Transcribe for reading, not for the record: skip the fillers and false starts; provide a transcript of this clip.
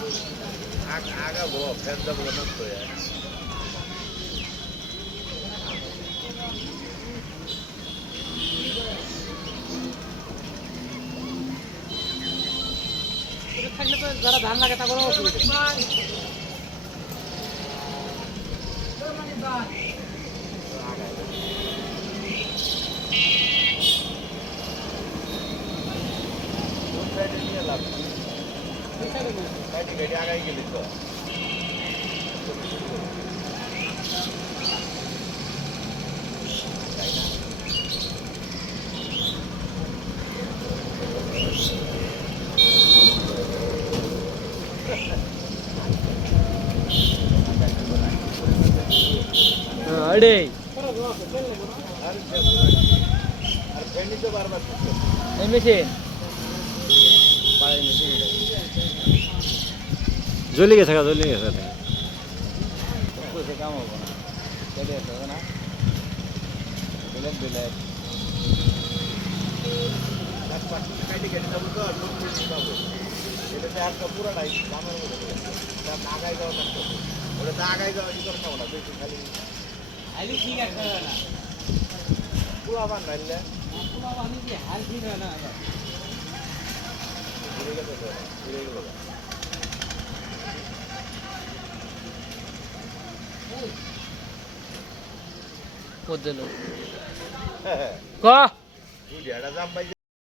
आगा भाऊ त्यांचा बोलत नसतोय जरा धान लागे आगाई गेली तर अडे मेशीन জ্বলি গেছে জ্বলি গেছে काम होगा ना चले जाता ना बिलट बिलट काही ठिकाणी पुरा नाही नागाई गाव नसतो एवढं नागाई गावाची करता म्हणा बेसिक खाली आली ठीक आहे कळलं ना पुळा बांध राहिल्या पुन्हा पाणी हाल ठीक आहे ना बघा पोचलो का तू झेडा जांबाई